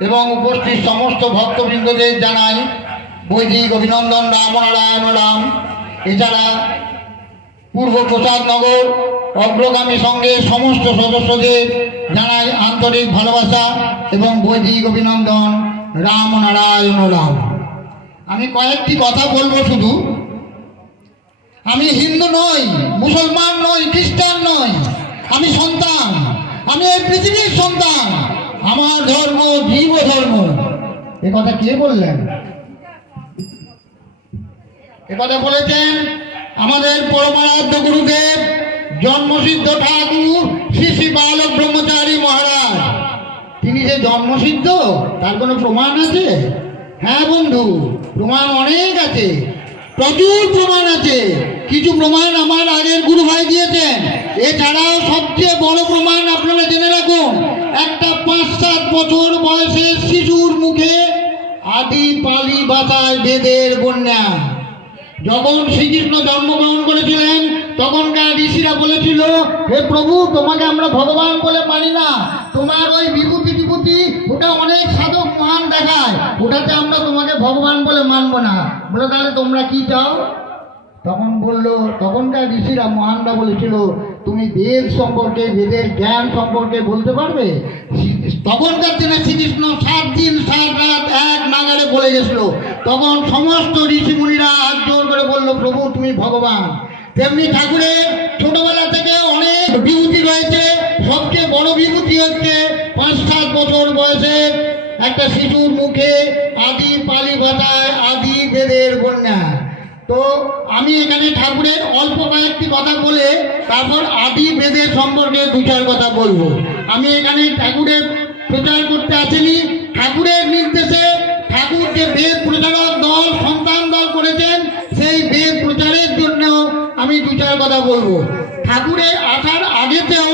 এবং উপস্থিত সমস্ত ভক্তবৃন্দদের জানাই বৈদিক অভিনন্দন রামনারায়ণ রাম। এছাড়া পূর্ব প্রসাদনগর অগ্রগামী সঙ্গের সমস্ত সদস্যদের জানাই আন্তরিক ভালোবাসা এবং বৈদিক অভিনন্দন, রাম নারায়ণ, রাম। আমি কয়েকটি কথা বলব শুধু। আমি হিন্দু নই, মুসলমান নই, খ্রিস্টান নই। আমি সন্তান। আমি এই পৃথিবীর সন্তান। আমার ধর্ম জীব ধর্ম। এ কথা কে বললেন? এ কথা বলেছেন আমাদের পরমারাধ্য গুরুদেব জন্মসিদ্ধ ঠাকুর শ্রী শ্রী বালক ব্রহ্মচারী মহারাজ। তিনি যে জন্মসিদ্ধ, তার কোনো প্রমাণ আছে? হ্যাঁ বন্ধু, প্রমাণ অনেক আছে। প্রচুর প্রমাণ আছে। কিছু প্রমাণ আমার আগের গুরু ভাই দিয়েছেন। এছাড়াও সবচেয়ে বড় প্রমাণ আপনারা জেনে রাখুন পালি বেদের বন্যা যখন শ্রীকৃষ্ণ জন্মগ্রহণ করেছিলেন, তখনকার ঋষিরা বলেছিল, হে প্রভু, তোমাকে আমরা ভগবান বলে মানি না। তোমার ওই বিভূতি বিভূতি ওটা অনেক সাধক মহান দেখায়। ওটাতে আমরা তোমাকে ভগবান বলে মানবো না। বলে, তাহলে তোমরা কি চাও? তখন বলল, তখনকার ঋষিরা মহানরা বলেছিল, তুমি বেদ সম্পর্কে, বেদের জ্ঞান সম্পর্কে বলতে পারবে? তখনকার দিনে শ্রীকৃষ্ণ সাত দিন, সাত রাত, এক নাগারে বলে গেছিল। তখন সমস্ত ঋষিমুনিরা হাত জোর করে বলল, প্রভু, তুমি ভগবান। তেমনি ঠাকুরের ছোটবেলা থেকে অনেক বিভূতি রয়েছে। সবচেয়ে বড় বিভূতি হচ্ছে পাঁচ সাত বছর বয়সের একটা শিশুর মুখে আদি, পালি ভাষায় আদি, বেদের বন্যা তো আমি এখানে ঠাকুরের অল্প কয়েকটি কথা বলে তারপর আদি বেদের সম্পর্কে দু চার কথা বলব। আমি এখানে ঠাকুরের প্রচার করতে আসিনি। ঠাকুরের নির্দেশে ঠাকুর যে বেদ প্রচারক দল, সন্তান দল করেছেন। সেই বেদ প্রচারের জন্য আমি দু চার কথা বলব। ঠাকুরের আসার আগেতেও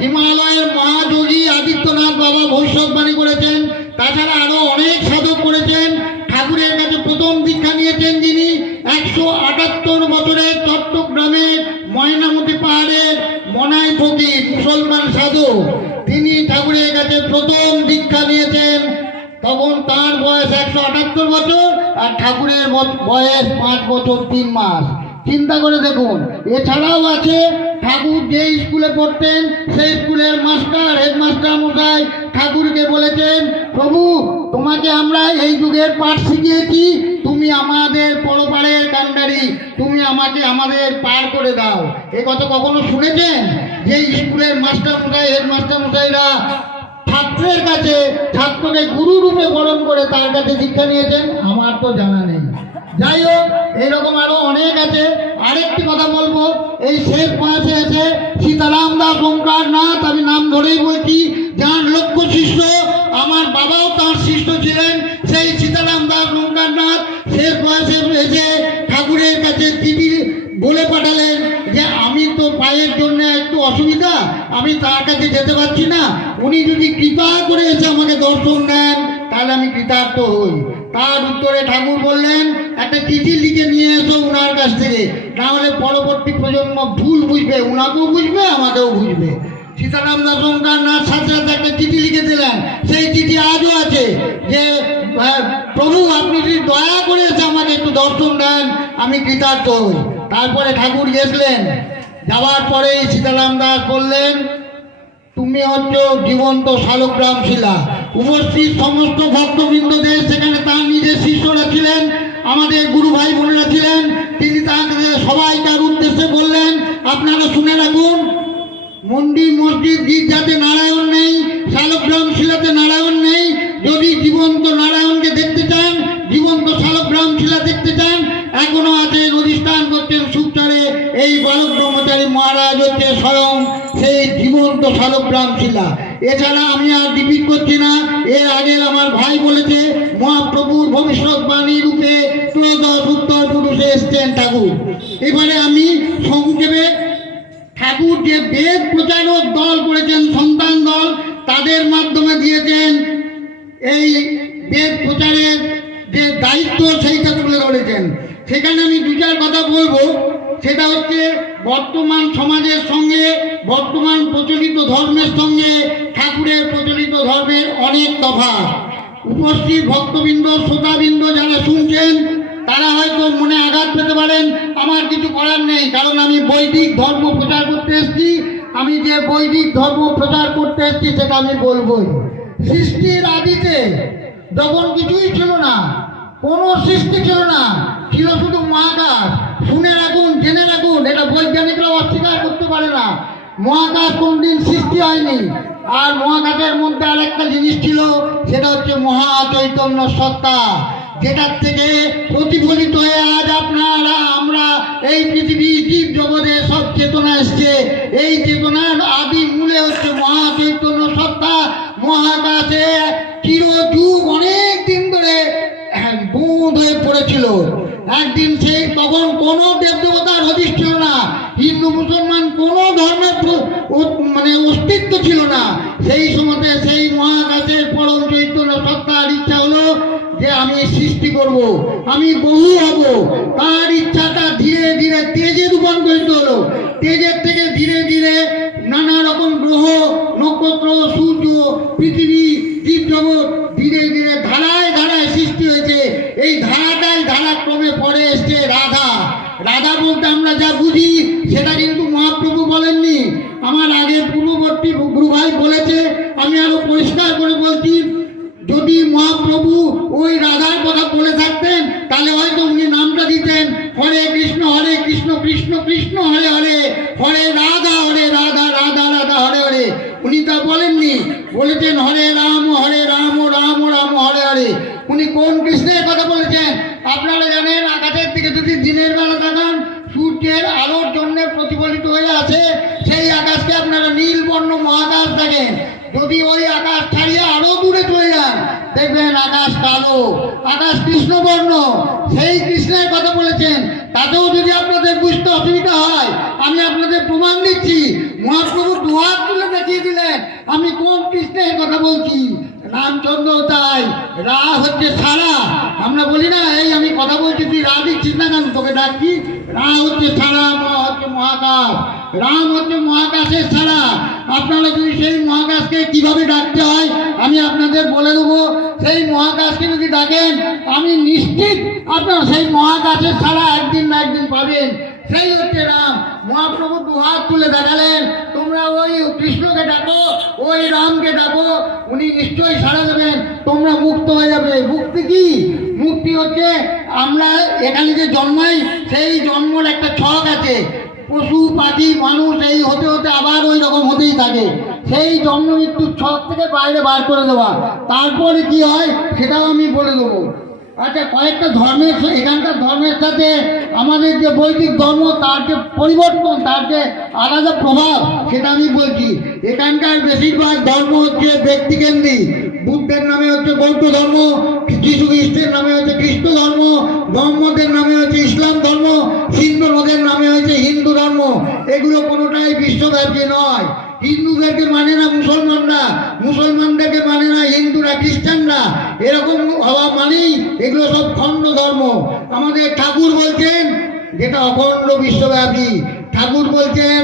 হিমালয়ের মহাযোগী আদিত্যনাথ বাবা ভবিষ্যৎবাণী করেছেন। তাছাড়া আরও অনেক সাধক করেছেন। ঠাকুরের কাছে প্রথম দীক্ষা নিয়েছেন যিনি। একশো আটাত্তর বছরের চট্টগ্রামে ময়নামতি পাহাড়ের মনাই ফকির মুসলমান সাধু। তিনি ঠাকুরের কাছে প্রথম দীক্ষা নিয়েছেন। তখন তার বয়স একশো আটাত্তর বছর আর ঠাকুরের বয়স পাঁচ বছর তিন মাস। চিন্তা করে দেখুন। এছাড়াও আছে, ঠাকুর যে স্কুলে পড়তেন, সেই স্কুলের মাস্টার, হেডমাস্টার মশাই ঠাকুরকে বলেছেন, প্রভু, তোমাকে আমরা এই যুগের পাঠ শিখিয়েছি, তুমি আমাদের পরপাড়ের কান্ডারি, তুমি আমাকে আমাদের পার করে দাও। এ কথা কখনো শুনেছেন? যে স্কুলের মাস্টার মশাই, হেডমাস্টার মশাইরা ছাত্রের কাছে ছাত্রকে গুরু রূপে বরণ করে তার কাছে শিক্ষা নিয়েছেন, আমার তো জানা নেই। যাই হোক এইরকম আরও অনেক আছে। আরেকটি কথা বলব, এই শেষ মাসে এসে সীতারাম দাস ওঙ্কার নাথ আমি নাম ধরেই বলছি, যার লক্ষ্য শিষ্য, আমার বাবাও তার শিষ্য ছিলেন, সেই সীতারাম দাস ওঙ্কার নাথ শেষ বয়সে এসে ঠাকুরের কাছে চিঠি বলে পাঠালেন যে, আমি তো পায়ের জন্য একটু অসুবিধা, আমি তার কাছে যেতে পারছি না। উনি যদি কৃপা করে এসে আমাকে দর্শন দেন, তাহলে আমি কৃতার্থ হই। তার উত্তরে ঠাকুর বললেন, একটা চিঠি লিখে নিয়ে এসো উনার কাছ থেকে। না হলে পরবর্তী প্রজন্ম ভুল বুঝবে, উনাকেও বুঝবে, আমাকেও বুঝবে। সীতারাম দাস ওঙ্কারনাথ সাথে সাথে একটা চিঠি লিখে দিলেন সেই চিঠি আজও আছে যে আহ, প্রভু আপনি যদি দয়া করে এসে আমাকে একটু দর্শন দেন আমি কৃতার্থ তারপরে ঠাকুর গেছিলেন। যাওয়ার পরেই সীতারাম দাস বললেন, তুমি হচ্ছে জীবন্ত শালগ্রাম শিলা। উপস্থিত সমস্ত ভক্তবৃন্দদের সেখানে তার নিজের শিষ্যরা ছিলেন, আমাদের গুরু ভাই বোনেরা ছিলেন। তিনি তাদের সবাইকার উদ্দেশ্যে বললেন, আপনারা শুনে রাখুন, মন্দির, মসজিদ, গির্জাতে নারায়ণ নেই, শালগ্রাম শিলাতে নারায়ণ নেই। যদি জীবন্ত নারায়ণকে দেখতে চান, জীবন্ত শালগ্রাম শিলা দেখতে চান এখনও আছেন অধিষ্ঠান করছেন সুপচারে এই বালক ব্রহ্মচারী মহারাজ হচ্ছে স্বয়ং সেই জীবন্ত শালগ্রাম শিলা। এছাড়া আমি আর রিপিট করছি না, এর আগে আমার ভাই বলেছে, মহাপ্রভুর ভবিষ্যৎবাণী রূপে ত্রয়োদশ উত্তর পুরুষে এসছেন ঠাকুর। এবারে আমি সংক্ষেপে ঠাকুর যে বেদ প্রচারক দল করেছেন, সন্তান দল, তাদের মাধ্যমে দিয়েছেন এই বেদ প্রচারের যে দায়িত্ব সেইটা তুলে ধরেছেন। সেখানে আমি দু চার কথা বলব। সেটা হচ্ছে বর্তমান সমাজের সঙ্গে, বর্তমান প্রচলিত ধর্মের সঙ্গে, ঠাকুরের প্রচলিত ধর্মের অনেক তফাৎ। উপস্থিত ভক্তবৃন্দ, শ্রোতাবৃন্দ যারা শুনছেন, তারা হয়তো মনে আঘাত পেতে পারেন, আমার কিছু করার নেই, কারণ আমি বৈদিক ধর্ম প্রচার করতে এসেছি। আমি যে বৈদিক ধর্ম প্রচার করতে এসেছি, সেটা আমি বলবই। সৃষ্টির আদিতে যখন কিছুই ছিল না, কোনো সৃষ্টি ছিল না। ছিল শুধু মহাকাশ। শুনে রাখুন, জেনে রাখুন, এটা বৈজ্ঞানিকরা অস্বীকার করতে পারে না। মহাকাশ কোনদিন সৃষ্টি হয়নি। আর মহাকাশের মধ্যে আরেকটা জিনিস ছিল, সেটা হচ্ছে মহা চৈতন্য সত্তা, যেটার থেকে প্রতিফলিত হয়ে আজ আপনারা, আমরা এই পৃথিবী জীব জগতে সব চেতনা এসছে। এই চেতনার আদি মূলে হচ্ছে মহা চৈতন্য সত্তা। মহাকাশে চিরযুগ অনেক দিন ধরে বুঁদ হয়ে পড়েছিল। একদিন সেই তখন কোনো দেবদেবতার হদিশ ছিল না। হিন্দু, মুসলমান কোনো ধর্মের মানে অস্তিত্ব ছিল না। সেই সময়তে সেই মহাকাশের পরম চৈতন্য সত্তার ইচ্ছা হলো যে আমি সৃষ্টি করব, আমি বহু হব। তার ইচ্ছাটা ধীরে ধীরে তেজে রূপান্তরিত হলো। তেজের থেকে ধীরে ধীরে নানা রকম গ্রহ, নক্ষত্র, সূর্য, পৃথিবী, জীবজগৎ ধীরে ধীরে ধারায় ধারায় সৃষ্টি হয়েছে এই ধারাটাই ধারাক্রমে পরে এসছে রাধা রাধা বলতে আমরা যা বুঝি সেটা কিন্তু মহাপ্রভু বলেননি। আমার আগে পূর্ববর্তী গুরুভাই বলেছে আমি আরও পরিষ্কার করে বলছি যদি মহাপ্রভু ওই রাধার কথা বলে থাকতেন তাহলে হয়তো উনি নামটা দিতেন হরে কৃষ্ণ হরে কৃষ্ণ কৃষ্ণ কৃষ্ণ হরে হরে হরে রাধা হরে রাধা রাধা রাধা হরে হরে উনি তা বলেননি বলেছেন হরে রাম হরে রাম রাম রাম হরে হরে উনি কোন কৃষ্ণের কথা বলেছেন আপনারা জানেন আকাশের দিকে যদি দিনের বেলা তাকান সূর্যের আলোর জন্য প্রতিফলিত হয়ে আছে সেই আকাশকে আপনারা নীল বর্ণ মহাকাশ দেখেন যদি ওই আকাশ ছাড়িয়ে আরও দূরে চলে যান দেখবেন আকাশ কালো আকাশ কৃষ্ণবর্ণ সেই কৃষ্ণের কথা বলেছেন তাতেও যদি আপনাদের বুঝতে অসুবিধা হয় আমি আপনাদের প্রমাণ দিচ্ছি। মহাপ্রভু দুহাত তুলে দেখিয়ে দিলেন, আমি কোন কৃষ্ণের কথা বলছি? রামচন্দ্র তাই রা হচ্ছে সারা। আমরা বলি, না, এই আমি কথা বলছি, তুই রা দিচ্ছিস না কেন? তোকে ডাকছি রা হচ্ছে সারা মা হচ্ছে মহাকাশ। রাম হচ্ছে মহাকাশের ছাড়া আপনারা যদি সেই মহাকাশকে কীভাবে ডাকতে হয়, আমি আপনাদের বলে দেবো, সেই মহাকাশকে যদি ডাকেন, আমি নিশ্চিত আপনারা সেই মহাকাশের ছাড়া একদিন না একদিন পাবেন। সেই হচ্ছে রাম। মহাপ্রভু দুহাত তুলে দেখালেন, তোমরা ওই কৃষ্ণকে ডাকো, ওই রামকে ডাকো, উনি নিশ্চয়ই সাড়া দেবেন, তোমরা মুক্ত হয়ে যাবে। মুক্তি কি? মুক্তি হচ্ছে আমরা এখানে যে জন্মাই, সেই জন্মর একটা ছক আছে। পশু, পাখি, মানুষ, এই হতে হতে আবার ওই রকম হতেই থাকে। সেই জন্ম মৃত্যুর ছক থেকে বাইরে বার করে দেওয়া। তারপরে কি হয়? সেটাও আমি বলে দেবো। আচ্ছা কয়েকটা ধর্মের এখানকার ধর্মের সাথে আমাদের যে বৈদিক ধর্ম, তার যে পরিবর্তন, তার যে আলাদা প্রভাব, সেটা আমি বলছি। এখানকার বেশিরভাগ ধর্ম হচ্ছে ব্যক্তিকেন্দ্রিক। বুদ্ধের নামে হচ্ছে বৌদ্ধ ধর্ম, যিশু খ্রিস্টের নামে হচ্ছে খ্রিস্ট ধর্ম মোহাম্মদের নামে হচ্ছে ইসলাম ধর্ম, সিন্ধু নদের নামে হচ্ছে হিন্দু ধর্ম। এগুলো কোনোটাই বিশ্বব্যাপী নয়। হিন্দুদেরকে মানে না মুসলমানরা? মুসলমানদেরকে মানে না হিন্দুরা খ্রিস্টানরা? এরকম হওয়া মানেই এগুলো সব খণ্ড ধর্ম। আমাদের ঠাকুর বলছেন, যেটা অখণ্ড বিশ্বব্যাপী, ঠাকুর বলছেন,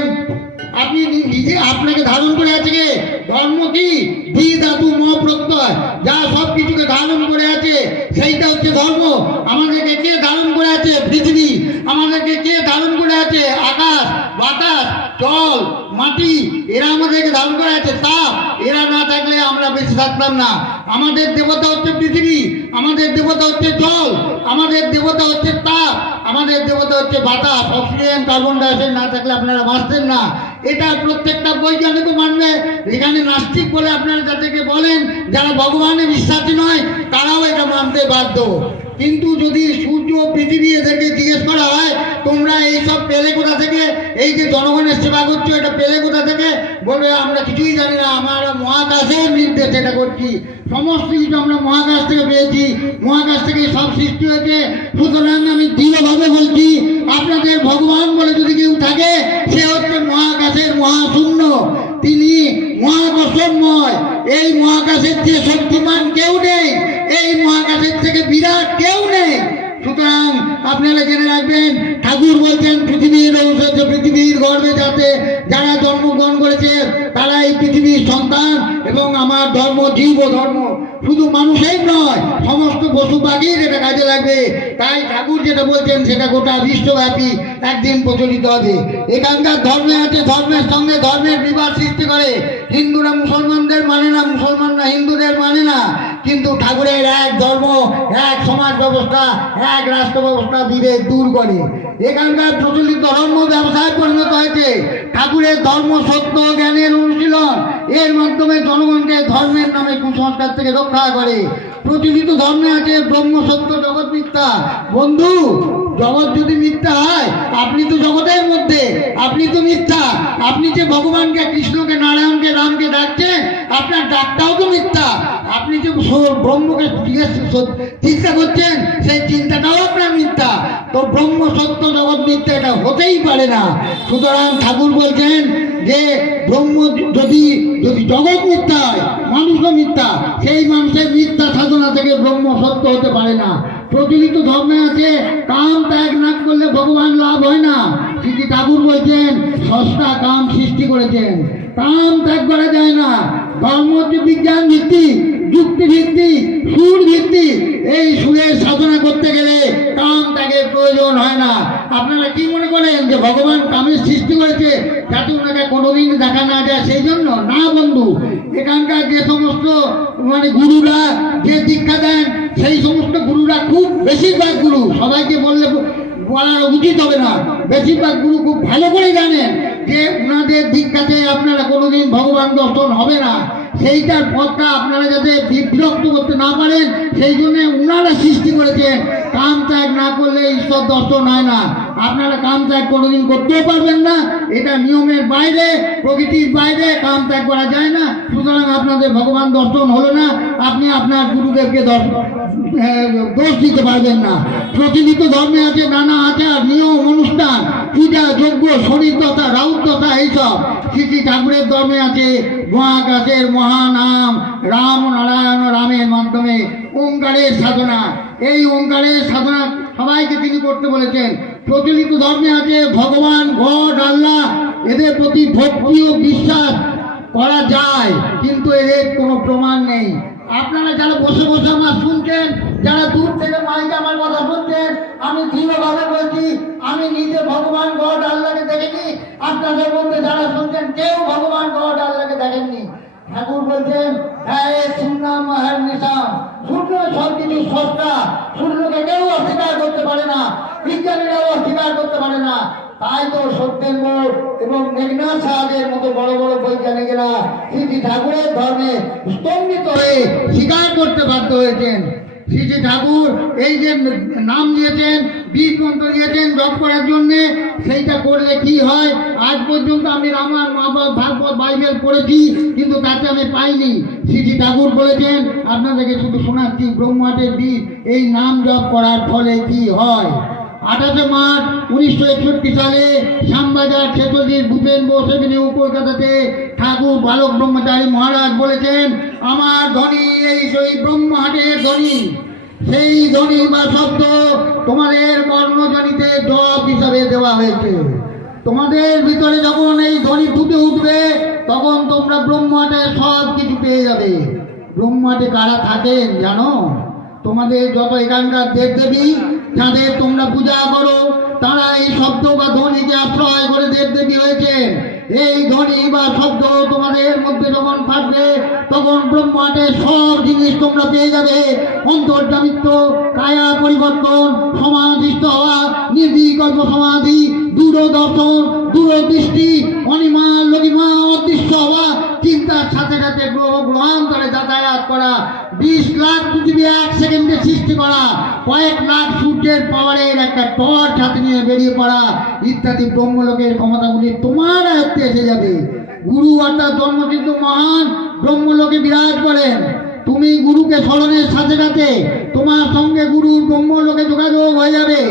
আপনি নিজে আপনাকে ধারণ করে আছে ধর্ম কি? ধি ধাতু ম, প্রত্যয়। যা সব কিছুকে ধারণ করে আছে, সেইটা হচ্ছে ধর্ম। আমাদেরকে কে ধারণ করে আছে? পৃথিবী। আমাদেরকে কে ধারণ করে আছে? আকাশ, বাতাস, জল মাটি, এরা আমাদেরকে ধারণ করে আছে তাপ এরা না থাকলে আমরা বেঁচে থাকতাম না। আমাদের দেবতা হচ্ছে পৃথিবী, আমাদের দেবতা হচ্ছে জল, আমাদের দেবতা হচ্ছে তাপ, আমাদের দেবতা হচ্ছে বাতাস, অক্সিজেন, কার্বন ডাইঅক্সাইড না থাকলে আপনারা বাঁচতেন না। এটা প্রত্যেকটা বৈজ্ঞানিক মানবে। এখানে নাস্তিক বলে আপনারা যাদেরকে বলেন, যারা ভগবানে বিশ্বাসী নয়, তারাও এটা মানতে বাধ্য। কিন্তু যদি সূর্য পৃথিবী এদেরকে জিজ্ঞেস করা হয়, তোমরা এই সব পেলে কোথা থেকে? এই যে জনগণের সেবা করছ, এটা পেলে কোথা থেকে? বলবে, আমরা কিছুই জানি না, আমরা মহাকাশের নির্দেশ এটা করছি। সমস্ত কিছু আমরা মহাকাশ থেকে পেয়েছি। মহাকাশ থেকে সব সৃষ্টি হয়েছে। সুতরাং আমি দৃঢ়ভাবে বলছি, আপনাদের ভগবান বলে যদি কেউ থাকে, সে হচ্ছে মহাকাশের মহাশূন্য। তিনি মহাকর্ষণময়। এই মহাকাশের চেয়ে শক্তিমান কেউ নেই। এই মহাকাশের থেকে বিরাট কেউ নেই। সুতরাং আপনারা জেনে রাখবেন, ঠাকুর বলছেন, পৃথিবীর ঔষধ পৃথিবীর গর্বে যাতে যারা জন্মগ্রহণ করেছে তারা এই পৃথিবীর সন্তান এবং আমার ধর্ম জীব ধর্ম। শুধু মানুষের নয়, সমস্ত পশু পাখির এটা কাজে লাগবে। তাই ঠাকুর যেটা বলছেন, সেটা গোটা বিশ্বব্যাপী একদিন প্রচলিত হবে। এখানকার ধর্মে আছে, ধর্মের সঙ্গে ধর্মের বিবাদ সৃষ্টি করে। হিন্দুরা মুসলমানদের মানে না, মুসলমানরা হিন্দুদের মানে না। কিন্তু ঠাকুরের এক ধর্ম, এক সমাজ ব্যবস্থা, এক রাষ্ট্র ব্যবস্থা বিভেদ দূর করে। এখানকার প্রচলিত ধর্ম ব্যবসায় পরিণত হয়েছে। ঠাকুরের ধর্ম, সত্য, জ্ঞানের অনুশীলন, এর মাধ্যমে জনগণকে ধর্মের নামে কুসংস্কার থেকে রক্ষা করে। প্রচলিত ধর্মে আছে ব্রহ্ম, সত্য, জগৎ, মিথ্যা। বন্ধু, জগৎ যদি মিথ্যা হয়, আপনি তো জগতের মধ্যে, আপনি তো মিথ্যা। আপনি যে ভগবানকে, কৃষ্ণকে, নারায়ণকে, রামকে ডাকছেন, আপনার ডাকটাও তো মিথ্যা। আপনি যে ব্রহ্মকে চিন্তা করছেন? সেই চিন্তাটাও আপনার মিথ্যা। তো ব্রহ্ম সত্য জগৎ মিথ্যা, এটা হতেই পারে না। সুতরাং ঠাকুর বলছেন যে ব্রহ্ম যদি যদি জগৎ মিথ্যা হয়, মানুষও মিথ্যা, সেই মানুষের মিথ্যা সাধনা থেকে ব্রহ্ম সত্য হতে পারে না। প্রচলিত ধর্মে আছে, কাম ত্যাগ না করলে ভগবান লাভ হয় না। শ্রী ঠাকুর বলছেন, সস্তা কাম সৃষ্টি করেছেন। কাম ত্যাগ করা যায় না। ধর্ম বিজ্ঞান ভিত্তিক যুক্তি সুর ভিত্তিক এই সুরের সাধনা করতে গেলে কাম ত্যাগের প্রয়োজন হয় না। আপনারা কি মনে করেন যে ভগবান কামের সৃষ্টি করেছে, যাতে ওনাকে কোনোদিন দেখা না যায়? সেই জন্য না বন্ধু, এখানকার যে সমস্ত মানে গুরুরা যে দীক্ষা দেন, সেই সমস্ত গুরুরা খুব বেশিরভাগ গুরু। সবাইকে বললে বলার উচিত হবে না। বেশিরভাগ গুরু খুব ভালো করে জানেন যে ওনাদের দীক্ষাতে আপনারা কোনোদিন ভগবান দর্শন হবে না। সেইটার পথটা আপনারা যাতে বিরক্ত করতে না পারেন, সেই জন্য ওনারা সৃষ্টি করেছেন। কাম ত্যাগ না করলে ঈশ্বর দর্শন হয় না। আপনারা কাম ত্যাগ কোনোদিন করতেও পারবেন না। এটা নিয়মের বাইরে, প্রকৃতির বাইরে কাম ত্যাগ করা যায় না। সুতরাং আপনাদের ভগবান দর্শন হলো না, আপনি আপনার গুরুদেবকে দোষ দিতে পারবেন না। প্রচলিত ধর্মে আছে, নানা আচার নিয়ম, অনুষ্ঠান, পূজা, যজ্ঞ, শরীর তথা তথা এইসব। শ্রী শ্রী ঠাকুরের ধর্মে আছে, মহাকাশের মহানাম, রাম নারায়ণ রামের মাধ্যমে ওঙ্কারের সাধনা। এই ওঙ্কারের সাধনা সবাইকে তিনি করতে বলেছেন। প্রচলিত ধর্মে আছে, ভগবান, গড, আল্লাহ, এদের প্রতি ভক্তি ও বিশ্বাস। করা যায়, কিন্তু এর কোনো প্রমাণ নেই। আপনারা যারা বসে বসে আমার শুনছেন, যারা দূর থেকে মাইকে আমার কথা শুনছেন, আমি দৃঢ়ভাবে বলছি, আমি নিজে ভগবান গড আল্লাহকে দেখিনি আপনাদের মধ্যে যারা শুনছেন, কেউ ভগবান গড আল্লাহকে দেখেননি। ঠাকুর বলছেন হ্যাঁ শুনলাম মাহের নিশাম সূর্য সব কিছু সস্তা। সূর্যকে কেউ অস্বীকার করতে পারে না। বিজ্ঞানীরাও অস্বীকার করতে পারে না। তাই তো সত্যেন্দ্র এবং মেঘনাথ সাহাদের মতো বড় বড় বৈজ্ঞানিকেরা শ্রী শ্রী ঠাকুরের ধর্মে স্তম্ভিত হয়ে স্বীকার করতে বাধ্য হয়েছেন। শ্রী শ্রী ঠাকুর এই যে নাম দিয়েছেন, বীজ মন্ত্র দিয়েছেন জপ করার জন্যে, সেইটা করলে কি হয়? আজ পর্যন্ত আমি মহাভারত, ভাগবত, বাইবেল পড়েছি, কিন্তু তাতে আমি পাইনি। শ্রী শ্রী ঠাকুর বলেছেন, আপনাদেরকে শুধু শোনাচ্ছি ব্রহ্মাটের বীজ, এই নাম জপ করার ফলে কি হয়? আঠাশে মার্চ উনিশশো একষট্টি সালে শ্যামবাজার ছেচল্লিশ ভূপেন বোস নিউ কলকাতাতে ঠাকুর বালক ব্রহ্মচারী মহারাজ বলেছেন, আমার ধ্বনি, এই সেই ব্রহ্মহাটের ধ্বনি। সেই ধ্বনি বা শব্দ তোমাদের কর্ণজনিতে জপ হিসাবে দেওয়া হয়েছে। তোমাদের ভিতরে যখন এই ধ্বনি ফুটে উঠবে, তখন তোমরা ব্রহ্মাটে সব কিছু পেয়ে যাবে। ব্রহ্মাটে কারা থাকেন জানো? তোমাদের যত এখানকার দেবদেবী যাদের তোমরা পূজা করো, তারা এই শব্দ বা ধ্বনিকে আশ্রয় করে দেব দেবদেবী হয়েছে, এই ধ্বনি বা শব্দ তোমাদের মধ্যে যখন থাকবে তখন ব্রহ্মাণ্ডের সব জিনিস তোমরা পেয়ে যাবে। অন্তর্জামিত্ব কায়া পরিবর্তন সমাধিষ্ঠ হওয়া, নির্বিকল্প সমাধি, দূরদর্শন, দূরদৃষ্টি, অনিমা, লঘিমা, অদৃশ্য হওয়া চিন্তার সাথে সাথে গ্রহ গ্রহান্তরে যাতায়াত করা, বিশ লাখ পৃথিবী এক সেকেন্ডে সৃষ্টি করা, কয়েক লাখ সূর্যের পাওয়ারের একটা টর্চ হাতে নিয়ে বেরিয়ে পড়া, ইত্যাদি ব্রহ্মলোকের ক্ষমতাগুলি তোমার আয়ত্তে এসে যাবে। গুরু অর্থাৎ জন্মসিদ্ধ মহান ব্রহ্মলোকে বিরাজ করেন। তুমি গুরুকে স্মরণের সাথে সাথে তোমার সঙ্গে গুরুর ব্রহ্মলোকে যোগাযোগ হয়ে যাবে।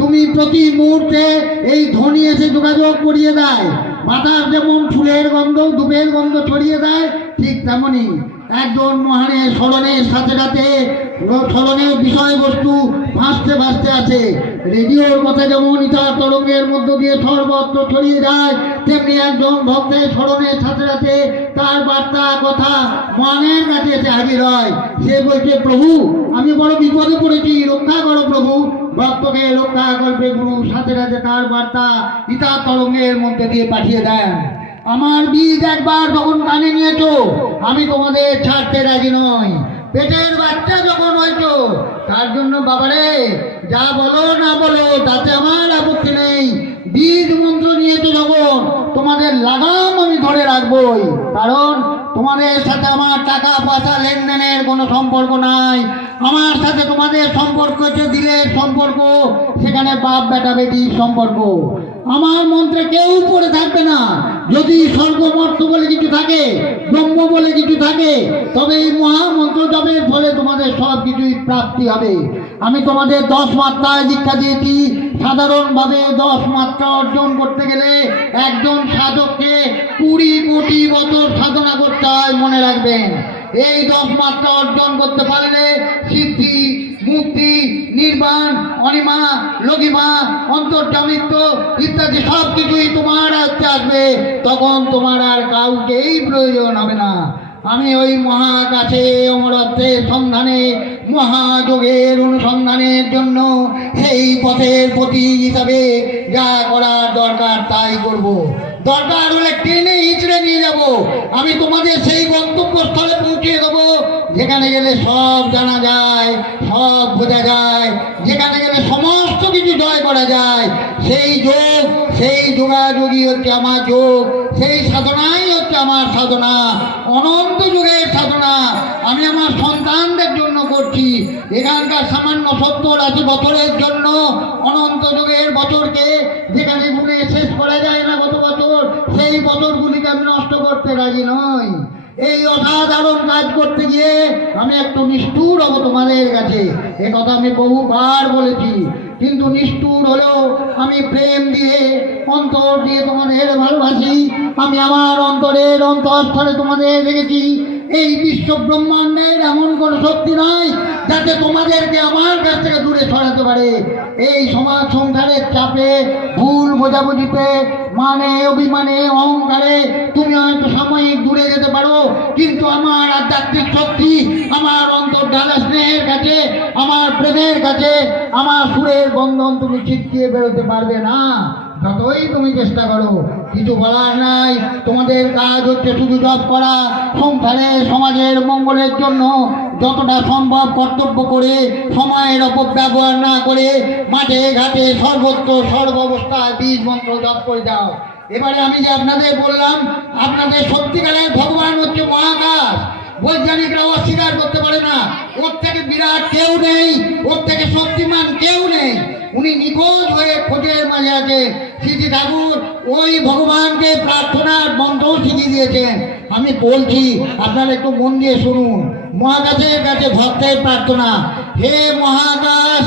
তুমি প্রতি মুহূর্তে এই ধ্বনি এসে যোগাযোগ করিয়ে দেয়। বাতাস যেমন ফুলের গন্ধ, ধূপের গন্ধ ছড়িয়ে দেয় ঠিক তেমনই একজন মহানের স্মরণের সাথে সাথে স্মরণের বিষয়বস্তু ভাসতে ভাসতে আছে। রেডিওর কথা যেমন ইতার তরঙ্গের মধ্য দিয়ে সর্বত্র ছড়িয়ে যায়, তেমনি একজন ভক্তের স্মরণের সাথে সাথে তার বার্তা, কথা মহানের কাছে এসে হাজির হয়। সে বলছে, প্রভু, আমি বড় বিপদে পড়েছি, রক্ষা করো প্রভু। ভক্তকে রক্ষা করবে গুরু সাথে সাথে তার বার্তা ইতার তরঙ্গের মধ্যে দিয়ে পাঠিয়ে দেন। আমার বীজ একবার যখন কানে নিয়েছো, আমি তোমাদের ছাড়তে রাজি নই। পেটের বাচ্চা যখন হয়েছো, তার জন্য বাবারে, যা বলো না বলো, তাতে আমার আপত্তি নেই। বীজ মন্ত্র নিয়েছো যখন, তোমাদের লাগাম আমি ধরে রাখবই। কারণ তোমাদের সাথে আমার টাকা পয়সা লেনদেনের কোনো সম্পর্ক নাই। আমার সাথে তোমাদের সম্পর্ক হচ্ছে দিলের সম্পর্ক, সেখানে বাপ বেটা বেটির সম্পর্ক। আমার মন্ত্রে কেউ পড়ে থাকবে না। যদি স্বর্গমর্ত বলে কিছু থাকে, ব্রহ্ম বলে কিছু থাকে, তবে এই মহামন্ত্র জপের ফলে তোমাদের সব কিছুই প্রাপ্তি হবে। আমি তোমাদের দশ মাত্রায় দীক্ষা দিয়েছি। সাধারণভাবে দশ মাত্রা অর্জন করতে গেলে একজন সাধককে কুড়ি কোটি বছর সাধনা করতে হয়, মনে রাখবেন। এই দশ মাত্রা অর্জন করতে পারলে সিদ্ধি, মুক্তি, নির্বাণ, অনিমা লঘিমা অন্তর্জামিত্ব ইত্যাদি সব কিছুই তোমার হাতে আসবে। তখন তোমার আর কাউকেই প্রয়োজন হবে না। আমি ওই মহাকাশে অমরত্বের সন্ধানে মহাযোগের অনুসন্ধানের জন্য সেই পথের প্রতি হিসাবে যা করার দরকার তাই করব। দরকার হলে ট্রেনে হিচড়ে নিয়ে যাব। আমি তোমাদের সেই গন্তব্যস্থলে পৌঁছে দেবো। যেখানে গেলে সব জানা যায়, সব বোঝা যায়। যেখানে গেলে সমস্ত কিছু জয় করা যায়। সেই যোগ, সেই যোগাযোগই হচ্ছে আমার যোগ। সেই সাধনাই হচ্ছে আমার সাধনা। অনন্ত যুগের সাধনা। আমি আমার সন্তানদের জন্য করছি। এখানকার সামান্য সত্তর আশি বছরের জন্য অনন্ত যুগের বছরকে যেখানে গুণে শেষ করা যায় না গত বছর, সেই বছরগুলিকে আমি নষ্ট করতে রাজি নই। এই অসাধারণ কাজ করতে গিয়ে আমি একটু নিষ্ঠুর হব তোমাদের কাছে। এ কথা আমি বহুবার বলেছি। কিন্তু নিষ্ঠুর হলেও আমি প্রেম দিয়ে, অন্তর দিয়ে তোমাদের ভালোবাসি। আমি আমার অন্তরের অন্তঃস্থলে তোমাদের রেখেছি। এই বিশ্ব ব্রহ্মাণ্ডের এমন কোনো শক্তি নাই যাতে তোমাদেরকে আমার কাছ থেকে দূরে সরাতে পারে। এই সমাজ সংসারের চাপে, ভুল বোঝাবুঝিতে মানে অভিমানে, অহংকারে তুমি হয়তো সাময়িক দূরে যেতে পারো, কিন্তু আমার আধ্যাত্মিক শক্তি, আমার অন্তর ডালা স্নেহের কাছে, আমার প্রেমের কাছে, আমার সুরের বন্ধন তুমি ছিটকিয়ে বেরোতে পারবে না। যতই তুমি চেষ্টা করো, কিছু বলার নাই। তোমাদের কাজ হচ্ছে শুধু জব করা। সংসারে, সমাজের মঙ্গলের জন্য যতটা সম্ভব কর্তব্য করে, সময়ের অপব্যবহার না করে মাঠে, ঘাটে সর্বত্র সর্ব অবস্থায় বীজ মন্ত্র জপ করে যাও। এবারে আমি যে আপনাদের বললাম, আপনাদের সত্যিকারের ভগবান হচ্ছে মহাকাশ। বৈজ্ঞানিকরা অস্বীকার করতে পারে না। ওর থেকে বিরাট কেউ নেই, ওর থেকে শক্তিমান কেউ নেই। উনি নিখোঁজ হয়ে খোঁজের মাঝে আছে শ্রীজি ঠাকুর, ওই ভগবানকে প্রার্থনার মন্ত্র শিখিয়ে দিয়েছেন। আমি বলছি, আপনারা একটু মন দিয়ে শুনুন। মহাকাশের কাছে ভক্তের প্রার্থনা। হে মহাকাশ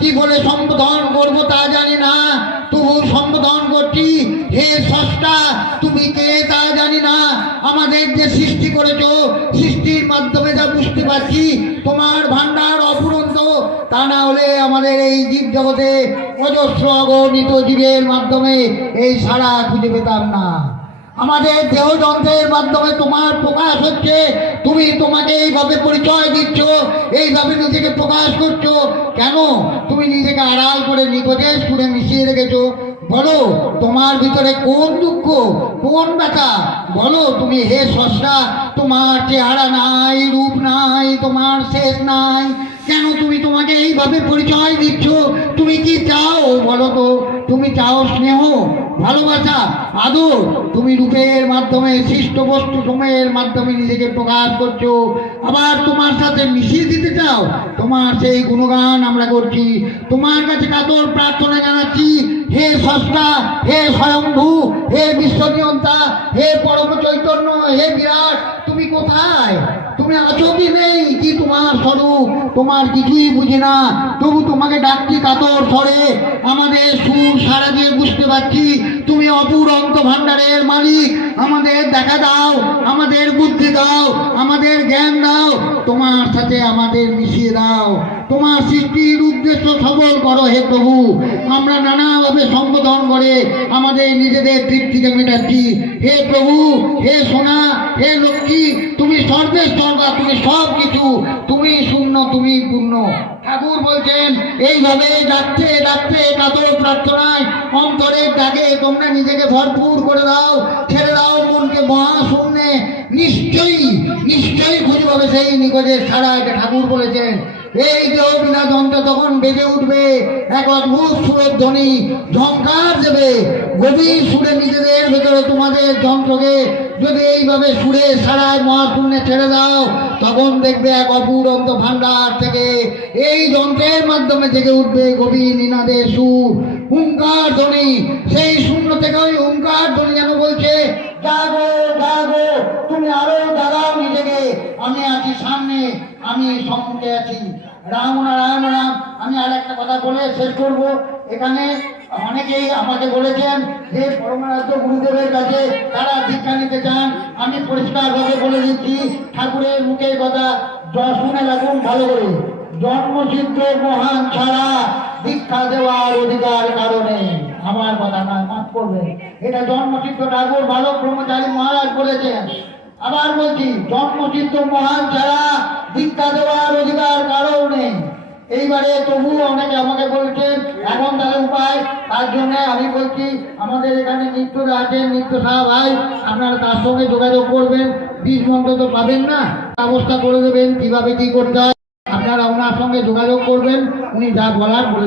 কি বলে সম্বোধন করব তা জানি না। তবু সম্বোধন করছি, হে সষ্টা তুমি কে তা জানি না। আমাদের যে সৃষ্টি করেছ, সৃষ্টির মাধ্যমে যা বুঝতে পারছি, তোমার ভান্ডার অপুরন্ত তা না হলে আমাদের এই জীব জগতে অজস্র অগণিত জীবের মাধ্যমে এই সারা খুঁজে পেতাম না। আমাদের দেহযন্ত্রের মাধ্যমে তোমার প্রকাশ হচ্ছে। তুমি তোমাকে এইভাবে পরিচয় দিচ্ছ, এইভাবে নিজেকে প্রকাশ করছ। কেন? তুমি নিজেকে আড়াল করে নিকটেশ করে মিশিয়ে রেখেছো। বলো, তোমার ভিতরে কোন দুঃখ, কোন ব্যথা? বলো তুমি, হে সস্তা, তোমার চেহারা নাই, রূপ নাই, তোমার শেষ নাই। কেন তুমি তোমাকে এইভাবে পরিচয় দিচ্ছ? তুমি কি চাও বলো তো? তুমি চাও স্নেহ, ভালোবাসা, আদর? তুমি রূপের মাধ্যমে, সৃষ্ট বস্তু সময়ের মাধ্যমে নিজেকে প্রকাশ করছ। আবার তোমার সাথে মিশিয়ে দিতে চাও? তোমার সেই গুণগান আমরা করছি। তোমার কাছে কাতর প্রার্থনা জানাচ্ছি। হে সস্তা হে স্বয়ম্ভু হে বিশ্বনিয়ন্তা হে পরম চৈতন্য, হে বিরাট, তুমি কোথায়? তুমি আছো কি নেই? কি তোমার স্বরূপ? তোমার কিছুই বুঝি না। তবু তোমাকে ডাকছি কাতর স্বরে। আমাদের সুর সারা দিয়ে বুঝতে পারছি, তুমি অপুরন্ত ভান্ডারের মালিক। আমাদের দেখা দাও, আমাদের বুদ্ধি দাও, আমাদের জ্ঞান দাও, তোমার সাথে আমাদের মিশিয়ে দাও। তোমার সৃষ্টির উদ্দেশ্য সফল করো হে প্রভু। আমরা নানাভাবে সম্বোধন করে আমাদের নিজেদের তৃপ্তিকে মেটাচ্ছি। হে প্রভু, হে সোনা, হে লক্ষ্মী, তুমি সর্বেশ্বরবা তুমি সব কিছু তুমি শূন্য, তুমি পূর্ণ। ঠাকুর বলছেন, এইভাবে ডাকতে ডাকতে কাতর প্রার্থনায় অন্তরের ডাকে তোমরা নিজেকে ভরপুর করে দাও, ছেড়ে দাও মনকে মহা শূন্যে নিশ্চয়ই পাবে সেই নিকটের ছাড়া এটা ঠাকুর বলেছেন। এই দেহ বিনা যন্ত্র তখন বেজে উঠবে, এক অদ্ভুত সুরের ধ্বনি ঝঙ্কার দেবে। গভীর সুরে নিজেদের ভেতরে তোমাদের যন্ত্রকে যদি এইভাবে সুরে সারায় মহাশূন্যে ছেড়ে দাও, তখন দেখবে এক অপুরন্ত ভান্ডার থেকে এই যন্ত্রের মাধ্যমে জেগে উঠবে গভীর নিনাদের সুর। হুঙ্কার ধ্বনি, সেই শূন্য থেকে ওই হুঙ্কার ধ্বনি যেন বলছে জাগো জাগো, তুমি আরও জাগাও নিজেকে। আমি আছি সামনে, আমি সম্মুখে আছি। রাম রাম রাম। আমি আর একটা কথা বলে শেষ করব। এখানে অনেকেই আমাকে বলেছেন যে পরমারাধ্য গুরুদেবের কাছে তারা দীক্ষা নিতে চান। আমি পরিষ্কারভাবে বলে দিচ্ছি, ঠাকুরের মুখের কথা য- শুনে রাখুন ভালো করে। জন্মসিদ্ধ মহান ছাড়া দীক্ষা দেওয়ার অধিকার কারণে আমার কথা না মাফ করবে। এটা জন্মসিদ্ধ ঠাকুর বালক ব্রহ্মচারী মহারাজ বলেছেন। আবার বলছি জন্মসিদ্ধ মহান ছাড়া দীক্ষা দেওয়ার অধিকার কারণ নেই। এইবারে তবু অনেকে আমাকে বলছেন, এখন তাহলে উপায়, তার জন্য আমি বলছি, আমাদের এখানে নিত্যদা আছেন, নিত্য সাহা ভাই, আপনারা তার সঙ্গে যোগাযোগ করবেন, বীজ মন্ত্র তো পাবেন না। ব্যবস্থা করে দেবেন, কীভাবে কি করতে হয়, আপনারা ওনার সঙ্গে যোগাযোগ করবেন, উনি যা বলার বলে